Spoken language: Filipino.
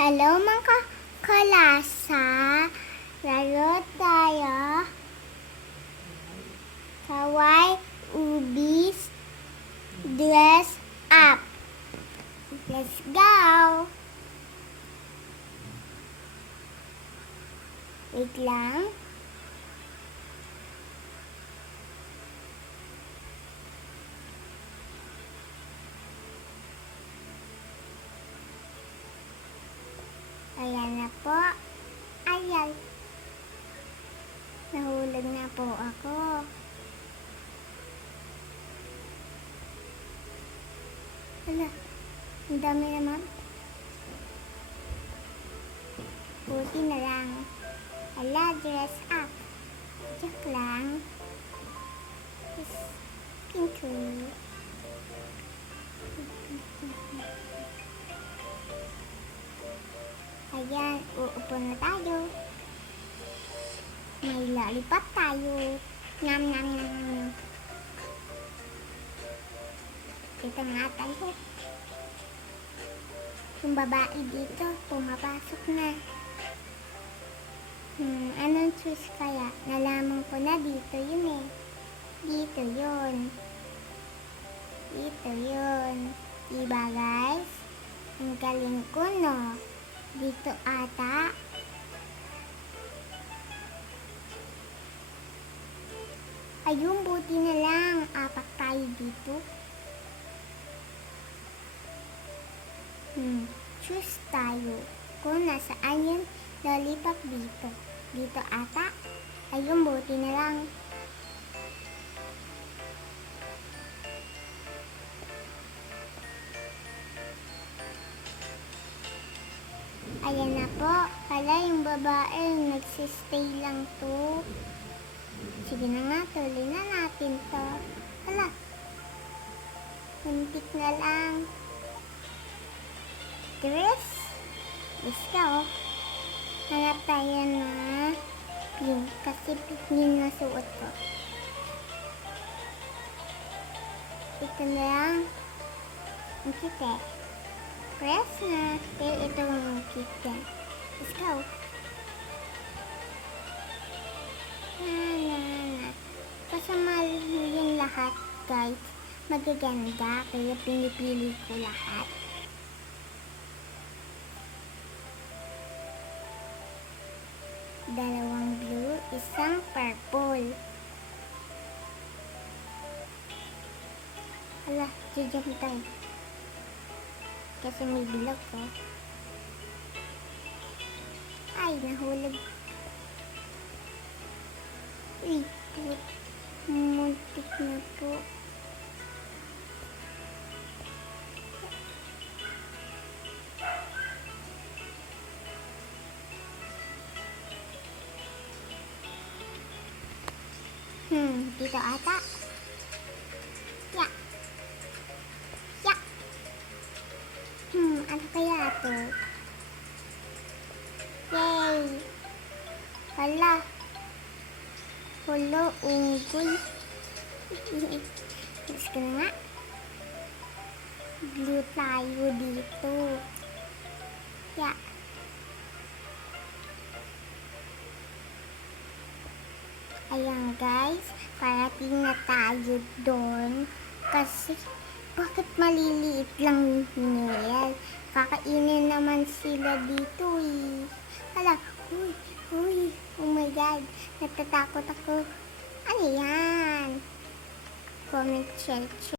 Hello mga kalasa, laro tayo Kawai Ubis Dress Up. Let's go! Wait lang. Ayan na po. Ayan. Nahulog na po ako. Hala, ang dami naman. Buti na lang. Hala, dress up. Joke lang. Picture. Ayan, uupo na tayo. May lollipop tayo. Nyam, nyam, nyam, nyam. Ito nga tayo. Yung babae dito, pumapasok na. Anong choose kaya? Nalaman ko na dito yun eh. Dito yun. Dito yun. Diba guys? Ang galing ko no? Dito ata. Ayun, buti na lang. Apak tayo dito. Choose tayo. Kung nasaan yung lollipop dito. Dito ata. Ayun, buti na lang. Ayan na po. Hala, yung babae, nagsistay lang to. Sige na nga, tuloy na natin to. Hala. Muntik na lang. Dress. Let's go. Hanap tayo na pink. Kasi pink yung nasuot ko. Ito na lang. Ang cute eh. Press na. Pero ito ang cute yan. Let's go. Kasama yung lahat guys. Magaganda. Kaya pinipili ko lahat. Dalawang blue, isang purple. Hala, jujump tayo. Kasi may bilog ko. Ay, nahulog. Uy, muntik na po. Dito ata. Ya. Ya. Ano kaya ito? Yay! Hala. Hulo, unggol. Gusto ko na nga. Blue tayo dito. Ya. Ayan guys, parating na tayo doon. Kasi, bakit maliliit lang yung nail? Kakainin naman sila dito eh. Hala, uy, oh my god, natatakot ako. Ano yan? Comment, share.